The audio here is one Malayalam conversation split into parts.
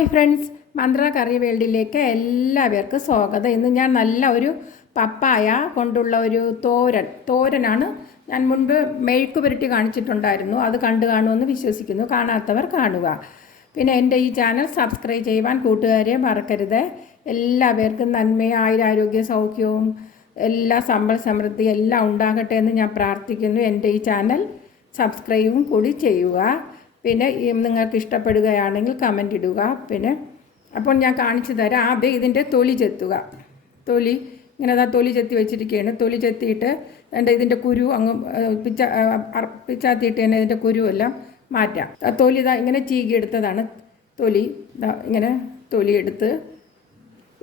ഹായ് ഫ്രണ്ട്സ്, മന്ത്ര കറി വേൾഡിലേക്ക് എല്ലാവർക്കും സ്വാഗതം. ഇന്ന് ഞാൻ നല്ല ഒരു പപ്പായ കൊണ്ടുള്ള ഒരു തോരനാണ് ഞാൻ മുൻപ് മെഴുക്ക് പുരട്ടി കാണിച്ചിട്ടുണ്ടായിരുന്നു. അത് കണ്ടു കാണുമെന്ന് വിശ്വസിക്കുന്നു. കാണാത്തവർ കാണുക. പിന്നെ എൻ്റെ ഈ ചാനൽ സബ്സ്ക്രൈബ് ചെയ്യുവാൻ കൂട്ടുകാരെ മറക്കരുത്. എല്ലാവർക്കും നന്മയും ആയുരാരോഗ്യ സൗഖ്യവും എല്ലാ സമ്പൽ സമൃദ്ധി എല്ലാം ഉണ്ടാകട്ടെ എന്ന് ഞാൻ പ്രാർത്ഥിക്കുന്നു. എൻ്റെ ഈ ചാനൽ സബ്സ്ക്രൈബും കൂടി ചെയ്യുക. പിന്നെ നിങ്ങൾക്ക് ഇഷ്ടപ്പെടുകയാണെങ്കിൽ കമൻ്റ് ഇടുക. പിന്നെ അപ്പോൾ ഞാൻ കാണിച്ചു തരാം. ആദ്യം ഇതിൻ്റെ തൊലി ചെത്തുക. ഇങ്ങനെ തൊലി ചെത്തി വെച്ചിരിക്കുകയാണ്. തൊലി ചെത്തിയിട്ട് ഇതിൻ്റെ കുരു അങ്ങ് പിച്ചാത്തിയിട്ട് തന്നെ ഇതിൻ്റെ കുരുവെല്ലാം മാറ്റാം. തൊലി ഇങ്ങനെ ചീകിയെടുത്തതാണ് തൊലി. ഇങ്ങനെ തൊലി എടുത്ത്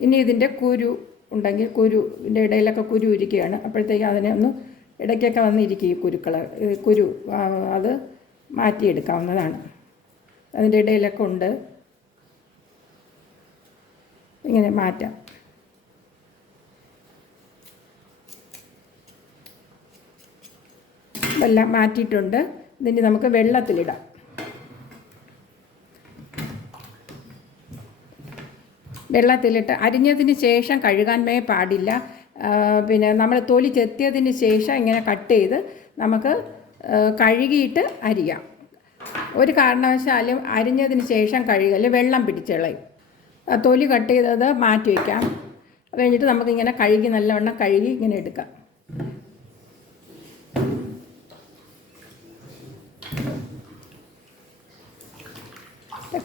ഇനി ഇതിൻ്റെ കുരു ഉണ്ടെങ്കിൽ കുരുവിൻ്റെ ഇടയിലൊക്കെ കുരു ഇരിക്കുകയാണ്. അപ്പോഴത്തേക്ക് അതിനെ ഒന്ന് ഇടയ്ക്കൊക്കെ വന്നിരിക്കും ഈ കുരു അത് മാറ്റിയെടുക്കാവുന്നതാണ്. അതിൻ്റെ ഇടയിലൊക്കെ ഉണ്ട്, ഇങ്ങനെ മാറ്റാം. ഇതെല്ലാം മാറ്റിയിട്ടുണ്ട്. ഇതിന് നമുക്ക് വെള്ളത്തിലിടാം. വെള്ളത്തിലിട്ട് അരിഞ്ഞതിന് ശേഷം കഴുകാൻ പാടില്ല. പിന്നെ നമ്മൾ തൊലി ചെത്തിയതിന് ശേഷം ഇങ്ങനെ കട്ട് ചെയ്ത് നമുക്ക് കഴുകിയിട്ട് അരിയാം. ഒരു കാരണവശാലും അരിഞ്ഞതിന് ശേഷം കഴുകല് വെള്ളം പിടിച്ചളയും. തൊലി കട്ട് ചെയ്തത് മാറ്റി വയ്ക്കാം. അത് കഴിഞ്ഞിട്ട് നമുക്കിങ്ങനെ കഴുകി നല്ലവണ്ണം കഴുകി ഇങ്ങനെ എടുക്കാം.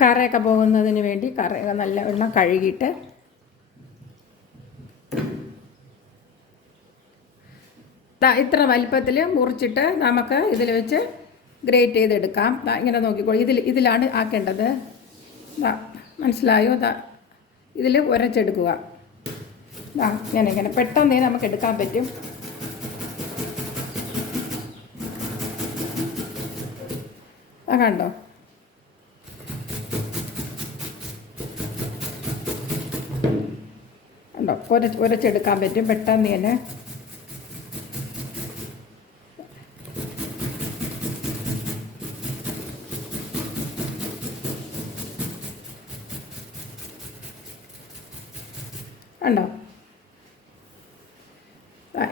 കറയൊക്കെ പോകുന്നതിന് വേണ്ടി കറയൊക്കെ നല്ലവണ്ണം കഴുകിയിട്ട് ഇത്ര വലിപ്പത്തിൽ മുറിച്ചിട്ട് നമുക്ക് ഇതിൽ വെച്ച് ഗ്രേറ്റ് ചെയ്തെടുക്കാം. ഇങ്ങനെ നോക്കിക്കോളൂ. ഇതിലാണ് ആക്കേണ്ടത്. മനസ്സിലായോ? ഇതിൽ ഉരച്ചെടുക്കുക. ഇങ്ങനെ പെട്ടെന്ന് നമുക്ക് എടുക്കാൻ പറ്റും. കണ്ടോ? കണ്ടോ? ഉരച്ചെടുക്കാൻ പറ്റും പെട്ടെന്ന് തന്നെ. കണ്ടോ?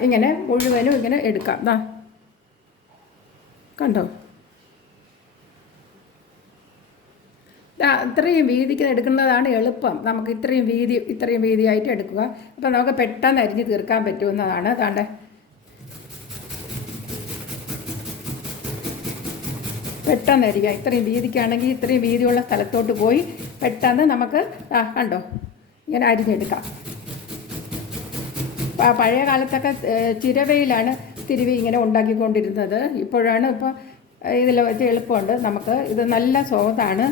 ഇങ്ങനെ മുഴുവനും ഇങ്ങനെ എടുക്കാം. കണ്ടോ? ഇത്രയും വീതിക്ക് എടുക്കുന്നതാണ് എളുപ്പം. നമുക്ക് ഇത്രയും വീതിയായിട്ട് എടുക്കുക. അപ്പം നമുക്ക് പെട്ടെന്ന് അരിഞ്ഞ് തീർക്കാൻ പറ്റുന്നതാണ്. അതാണ്ട് പെട്ടെന്ന് അരിയുക. ഇത്രയും വീതിക്കാണെങ്കിൽ ഇത്രയും വീതിയുള്ള സ്ഥലത്തോട്ട് പോയി പെട്ടെന്ന് നമുക്ക് കണ്ടോ ഇങ്ങനെ അരിഞ്ഞെടുക്കാം. പഴയ കാലത്തൊക്കെ ചിരവയിലാണ് തിരുവി ഇങ്ങനെ ഉണ്ടാക്കിക്കൊണ്ടിരുന്നത്. ഇപ്പോഴാണ് ഇതിൽ വെച്ച് എളുപ്പമുണ്ട്. നമുക്ക് ഇത് നല്ല സ്വാദാണ്.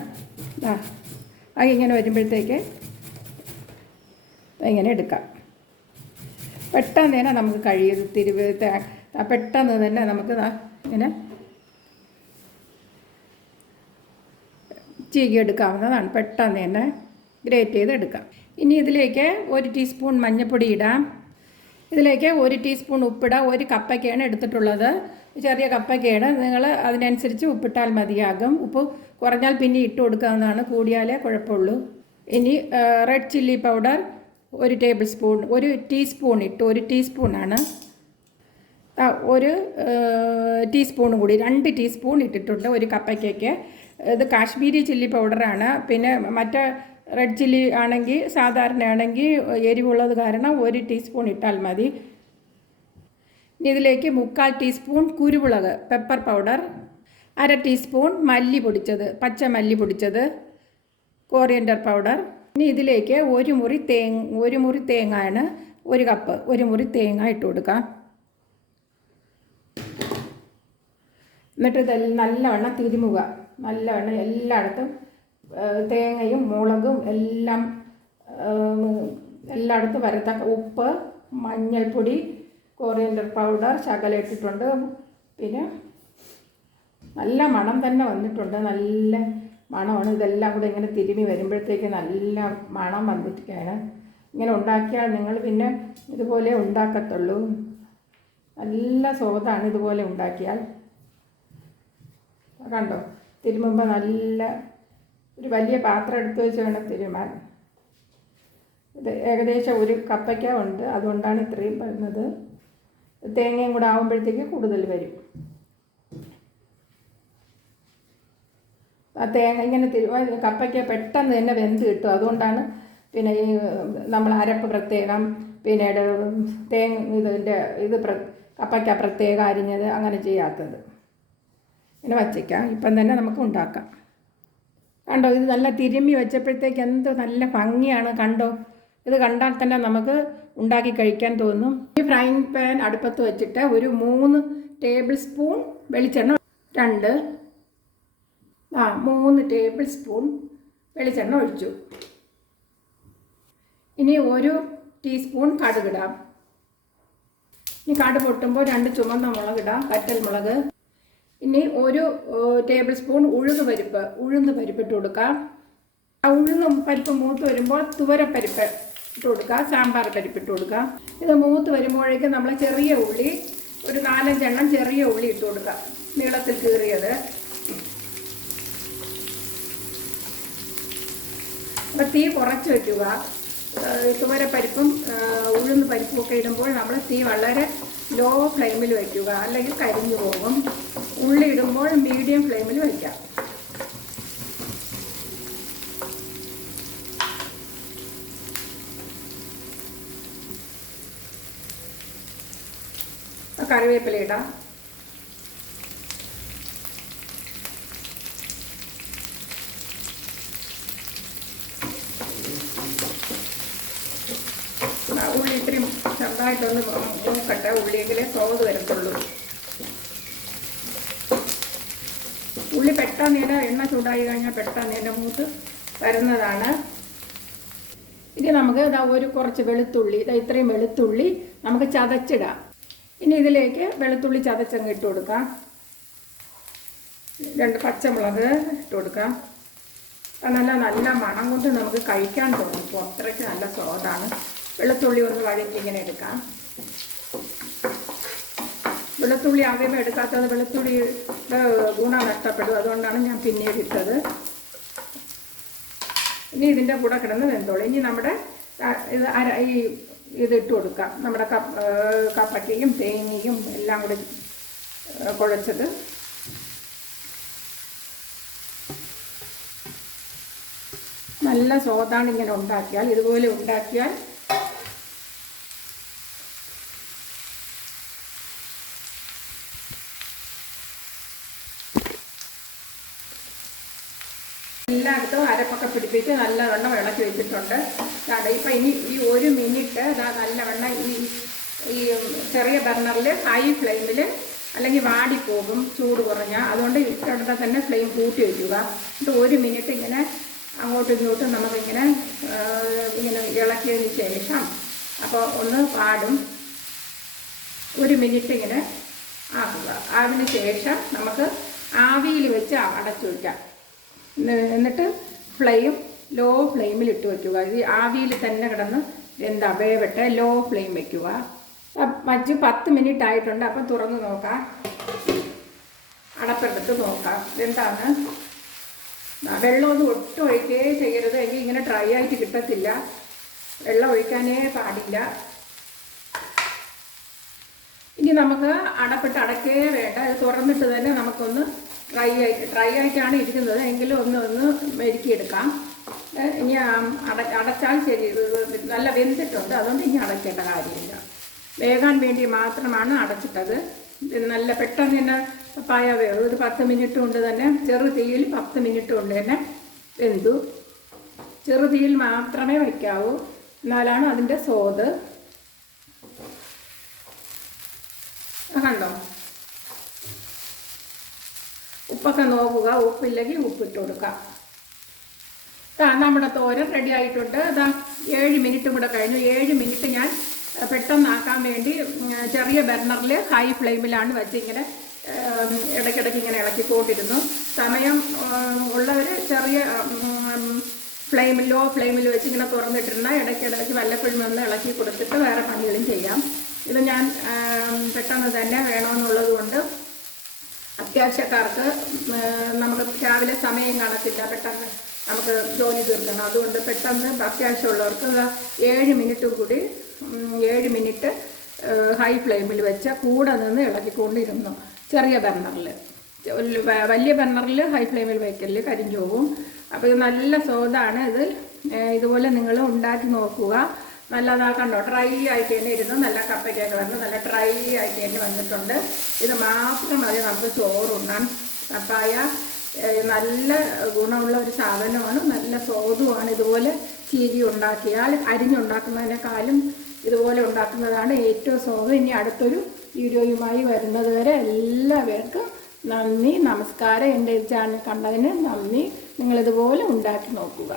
ഇങ്ങനെ വരുമ്പോഴത്തേക്ക് ഇങ്ങനെ എടുക്കാം. പെട്ടെന്ന് തന്നെ നമുക്ക് കഴിയും. തിരുവി പെട്ടെന്ന് തന്നെ നമുക്ക് ഇങ്ങനെ ചീകിയെടുക്കാവുന്നതാണ്. പെട്ടെന്ന് തന്നെ ഗ്രേറ്റ് ചെയ്തെടുക്കാം. ഇനി ഇതിലേക്ക് 1 ടീസ്പൂൺ മഞ്ഞൾപ്പൊടി ഇടാം. ഇതിലേക്ക് 1 ടീസ്പൂൺ ഉപ്പിടാം. 1 കപ്പയ്ക്കാണ് എടുത്തിട്ടുള്ളത്. ചെറിയ കപ്പയ്ക്കാണ്. നിങ്ങൾ അതിനനുസരിച്ച് ഉപ്പിട്ടാൽ മതിയാകും. ഉപ്പ് കുറഞ്ഞാൽ പിന്നെ ഇട്ട് കൊടുക്കാവുന്നതാണ്, കൂടിയാലേ കുഴപ്പമുള്ളൂ. ഇനി red chilli powder 1 table spoon, 1 teaspoon ഇട്ടു. 1 ടീസ്പൂണാണ്. 1 ടീസ്പൂണും കൂടി 2 ടീസ്പൂൺ ഇട്ടിട്ടുണ്ട് 1 കപ്പയ്ക്ക്. ഇത് കാശ്മീരി ചില്ലി പൗഡറാണ്. പിന്നെ മറ്റേ റെഡ് ചില്ലി ആണെങ്കിൽ സാധാരണയാണെങ്കിൽ എരിവുള്ളത് കാരണം 1 ടീസ്പൂൺ ഇട്ടാൽ മതി. ഇനി ഇതിലേക്ക് 3/4 ടീസ്പൂൺ കുരുമുളക് പെപ്പർ പൗഡർ, 1/2 ടീസ്പൂൺ മല്ലി പൊടിച്ചത്, പച്ച മല്ലി പൊടിച്ചത്, കോറിയൻഡർ പൗഡർ. ഇനി ഇതിലേക്ക് ഒരു മുറി തേങ്ങയാണ്, 1 കപ്പ് 1 മുറി തേങ്ങ ഇട്ട് കൊടുക്കാം. എന്നിട്ട് ഇതെല്ലാം നല്ലവണ്ണം തിരുമുക. നല്ലവണ്ണം എല്ലായിടത്തും തേങ്ങയും മുളകും എല്ലാം എല്ലായിടത്തും വരത്തക്ക ഉപ്പ്, മഞ്ഞൾപ്പൊടി, കോറിയൻഡർ പൗഡർ ശകലം ഇട്ടിട്ടുണ്ട്. പിന്നെ നല്ല മണം തന്നെ വന്നിട്ടുണ്ട്. നല്ല മണമാണ്. ഇതെല്ലാം കൂടെ ഇങ്ങനെ തിരുമി വരുമ്പോഴത്തേക്ക് നല്ല മണം വന്നിരിക്കുകയാണ്. ഇങ്ങനെ ഉണ്ടാക്കിയാൽ നിങ്ങൾ പിന്നെ ഇതുപോലെ ഉണ്ടാക്കത്തുള്ളൂ. നല്ല സ്വാദാണ് ഇതുപോലെ ഉണ്ടാക്കിയാൽ. കണ്ടോ? തിരുമുമ്പോൾ നല്ല ഒരു വലിയ പാത്രം എടുത്ത് വെച്ച് വേണം തിരുമാൻ. ഇത് ഏകദേശം ഒരു കപ്പയ്ക്ക ഉണ്ട്, അതുകൊണ്ടാണ് ഇത്രയും വരുന്നത്. തേങ്ങയും കൂടെ ആകുമ്പോഴത്തേക്ക് കൂടുതൽ വരും. ആ തേങ്ങ ഇങ്ങനെ കപ്പയ്ക്ക പെട്ടെന്ന് തന്നെ വെന്ത് കിട്ടും. അതുകൊണ്ടാണ് പിന്നെ ഈ നമ്മൾ അരപ്പ് പ്രത്യേകം, പിന്നീട് കപ്പയ്ക്ക പ്രത്യേകം അരിഞ്ഞത് അങ്ങനെ ചെയ്യാത്തത്. ഇങ്ങനെ വച്ചേക്കാം. ഇപ്പം തന്നെ നമുക്ക് ഉണ്ടാക്കാം. കണ്ടോ, ഇത് നല്ല തിരുമ്മി വെച്ചപ്പോഴത്തേക്ക് എന്ത് നല്ല ഭംഗിയാണ്. കണ്ടോ, ഇത് കണ്ടാൽ തന്നെ നമുക്ക് ഉണ്ടാക്കി കഴിക്കാൻ തോന്നും. ഈ ഫ്രൈങ് പാൻ അടുപ്പത്ത് വെച്ചിട്ട് ഒരു 3 ടേബിൾ സ്പൂൺ വെളിച്ചെണ്ണ, 3 ടേബിൾ സ്പൂൺ വെളിച്ചെണ്ണ ഒഴിച്ചു. ഇനി 1 ടീസ്പൂൺ കടുകിടാം. ഇനി കടുക് പൊട്ടുമ്പോൾ 2 ചുവന്ന മുളകിടാം, വറ്റൽ മുളക്. ഇനി 1 ടേബിൾ സ്പൂൺ ഉഴുന്ന് പരിപ്പ് ഇട്ട് കൊടുക്കാം. ആ ഉഴുന്ന് പരിപ്പ് മൂത്ത് വരുമ്പോൾ തുവരപ്പരിപ്പ് ഇട്ട് കൊടുക്കുക, സാമ്പാർ പരിപ്പ് ഇട്ട് കൊടുക്കുക. ഇത് മൂത്ത് വരുമ്പോഴേക്കും നമ്മൾ ചെറിയ ഉള്ളി ഒരു 4-5 എണ്ണം ചെറിയ ഉള്ളി ഇട്ട് കൊടുക്കുക, നീളത്തിൽ കീറിയത്. അപ്പോൾ തീ കുറച്ച് വയ്ക്കുക. തുവരപ്പരിപ്പും ഉഴുന്ന് പരിപ്പും ഒക്കെ ഇടുമ്പോൾ നമ്മൾ തീ വളരെ ലോ ഫ്ലെയിമിൽ വയ്ക്കുക, അല്ലെങ്കിൽ കരിഞ്ഞു പോകും. ഉള്ളി ഇടുമ്പോൾ മീഡിയം ഫ്ലെയിമിൽ വയ്ക്കാം. കറിവേപ്പില ഇടാം. ഉള്ളി ഇത്രയും ചെറുതായിട്ടൊന്ന് മൂക്കട്ടെ, ഉള്ളിയെങ്കിലേ സ്വാദ് വരത്തുള്ളൂ. ഉള്ളി പെട്ടെന്ന് തന്നെ എണ്ണ ചൂടായി കഴിഞ്ഞാൽ പെട്ടെന്ന് തന്നെ മൂത്ത് വരുന്നതാണ്. ഇനി നമുക്ക് കുറച്ച് വെളുത്തുള്ളി, ഇത്രയും വെളുത്തുള്ളി നമുക്ക് ചതച്ചിടാം. ഇനി ഇതിലേക്ക് വെളുത്തുള്ളി ചതച്ചങ്ങ് ഇട്ട് കൊടുക്കാം. 2 പച്ചമുളക് ഇട്ട് കൊടുക്കാം. നല്ല മണം കൊണ്ട് നമുക്ക് കഴിക്കാൻ തോന്നും. അപ്പോൾ അത്രയ്ക്ക് നല്ല സ്വാദാണ്. വെളുത്തുള്ളി ഒന്ന് വഴറ്റി ഇങ്ങനെ എടുക്കാം. വെളുത്തുള്ളി ആദ്യമേ എടുക്കാത്തത് വെളുത്തുള്ളിയുടെ ഗുണം നഷ്ടപ്പെടും, അതുകൊണ്ടാണ് ഞാൻ പിന്നീട് ഇട്ടത്. ഇനി ഇതിൻ്റെ കൂടെ കിടന്ന് വെന്തോളൂ. ഇനി നമ്മുടെ ഇതിട്ട് കൊടുക്കാം. നമ്മുടെ കപ്പയ്ക്കയും തേങ്ങയും എല്ലാം കൂടി കുഴച്ചത്. നല്ല സ്വാദാണ് ഇങ്ങനെ ഉണ്ടാക്കിയാൽ. ഇതുപോലെ ഉണ്ടാക്കിയാൽ എല്ലായിടത്തും അരപ്പൊക്കെ പിടിപ്പിച്ച് നല്ലവണ്ണം ഇളക്കി വെച്ചിട്ടുണ്ട്. ഇപ്പം ഇനി ഈ 1 മിനിറ്റ് നല്ലവണ്ണം ഈ ചെറിയ ബർണറിൽ ഹൈ ഫ്ലെയിമിൽ, അല്ലെങ്കിൽ വാടിപ്പോകും ചൂട് കുറഞ്ഞാൽ. അതുകൊണ്ട് ഇവിടുത്തെ തന്നെ ഫ്ലെയിം കൂട്ടി വയ്ക്കുക. എന്നിട്ട് 1 മിനിറ്റ് ഇങ്ങനെ അങ്ങോട്ടും ഇങ്ങോട്ടും നമുക്കിങ്ങനെ ഇളക്കിയതിന് ശേഷം അപ്പോൾ ഒന്ന് പാടും. 1 മിനിറ്റ് ഇങ്ങനെ ആക്കുക. അതിന് ശേഷം നമുക്ക് ആവിയിൽ വെച്ച് അടച്ചു വയ്ക്കാം. എന്നിട്ട് ഫ്ലെയിം ലോ ഫ്ലെയിമിൽ ഇട്ട് വയ്ക്കുക. ഈ ആവിയിൽ തന്നെ കിടന്ന് വേവട്ടെ. ലോ ഫ്ലെയിം വയ്ക്കുക. മറ്റ് 10 മിനിറ്റ് ആയിട്ടുണ്ട്. അപ്പം തുറന്ന് നോക്കാം. അടപ്പെടുത്ത് നോക്കാം എന്താണ്. വെള്ളമൊന്നും ഒട്ടും ഒഴിക്കുകയേ ചെയ്യരുത്, എങ്കിൽ ഇങ്ങനെ ഡ്രൈ ആയിട്ട് കിട്ടത്തില്ല. വെള്ളം ഒഴിക്കാനേ പാടില്ല. ഇനി നമുക്ക് അടയ്ക്കേ വേണ്ട. ഇത് തുറന്നിട്ട് തന്നെ നമുക്കൊന്ന് ഡ്രൈ ആയിട്ടാണ് ഇരിക്കുന്നത്, എങ്കിലും ഒന്ന് മെരുക്കിയെടുക്കാം. ഇനി അടച്ചാൽ ശരി, നല്ല വെന്തിട്ടുണ്ട്. അതുകൊണ്ട് ഇനി അടയ്ക്കേണ്ട കാര്യമില്ല. വേകാൻ വേണ്ടി മാത്രമാണ് അടച്ചിട്ടത്. നല്ല പെട്ടെന്ന് തന്നെ പപ്പായ വേവ് ഒരു 10 മിനിറ്റ് കൊണ്ട് തന്നെ, ചെറു തീയിൽ 10 മിനിറ്റ് കൊണ്ട് തന്നെ വെന്തു. ചെറു തീയിൽ മാത്രമേ വയ്ക്കാവൂ, എന്നാലാണ് അതിൻ്റെ സ്വാദ്. കണ്ടോ, ഉപ്പൊക്കെ നോക്കുക. ഉപ്പില്ലെങ്കിൽ ഉപ്പിട്ട് കൊടുക്കാം. നമ്മുടെ തോരൻ റെഡി ആയിട്ടുണ്ട്. 7 മിനിറ്റും കൂടെ കഴിഞ്ഞു. 7 മിനിറ്റ് ഞാൻ പെട്ടെന്നാക്കാൻ വേണ്ടി ചെറിയ ബർണറിൽ ഹൈ ഫ്ലെയിമിലാണ് വെച്ച് ഇങ്ങനെ ഇടയ്ക്കിടയ്ക്ക് ഇങ്ങനെ ഇളക്കിക്കൊണ്ടിരുന്നു. സമയം ഉള്ളവർ ചെറിയ ലോ ഫ്ലെയിമിൽ വെച്ച് ഇങ്ങനെ തുറന്നിട്ടിരുന്ന ഇടയ്ക്കിടയ്ക്ക് വല്ലപ്പോഴും ഒന്ന് ഇളക്കി കൊടുത്തിട്ട് വേറെ പണികളും ചെയ്യാം. ഇത് ഞാൻ പെട്ടെന്ന് തന്നെ വേണമെന്നുള്ളത് കൊണ്ട്, അത്യാവശ്യക്കാർക്ക് നമുക്ക് രാവിലെ സമയം കാണത്തില്ല, പെട്ടെന്ന് നമുക്ക് ജോലി തീർക്കണം. അതുകൊണ്ട് പെട്ടെന്ന് അത്യാവശ്യമുള്ളവർക്ക് 7 മിനിറ്റ് കൂടി 7 മിനിറ്റ് ഹൈ ഫ്ലെയിമിൽ വെച്ച് കൂടെ നിന്ന് ഇളക്കിക്കൊണ്ടിരുന്നു. ചെറിയ ബർണറിൽ, വലിയ ബർണറിൽ ഹൈ ഫ്ലെയിമിൽ വയ്ക്കല്, കരിഞ്ഞു പോകും. അപ്പോൾ ഇത് നല്ല സ്വാദാണ്. ഇതുപോലെ നിങ്ങൾ ഉണ്ടാക്കി നോക്കുക. നല്ലതാക്കണ്ടോ, ഡ്രൈ ആയിട്ട് തന്നെ ഇരുന്ന് നല്ല കപ്പയ്ക്കൊക്കെ വന്ന് നല്ല ഡ്രൈ ആയിട്ട് തന്നെ വന്നിട്ടുണ്ട്. ഇത് മാത്രം മതി നമുക്ക് ചോറുണ്ണാൻ. പപ്പായ നല്ല ഗുണമുള്ള ഒരു സാധനമാണ്, നല്ല സ്വാദുമാണ്. ഇതുപോലെ ചീരി ഉണ്ടാക്കിയാൽ അരിഞ്ഞുണ്ടാക്കുന്നതിനേക്കാളും ഇതുപോലെ ഉണ്ടാക്കുന്നതാണ് ഏറ്റവും സ്വാദ്. ഇനി അടുത്തൊരു വീഡിയോയുമായി വരുന്നത് വരെ എല്ലാവർക്കും നന്ദി, നമസ്കാരം. എൻ്റെ ചാനൽ കണ്ടതിന് നന്ദി. നിങ്ങളിതുപോലെ ഉണ്ടാക്കി നോക്കുക.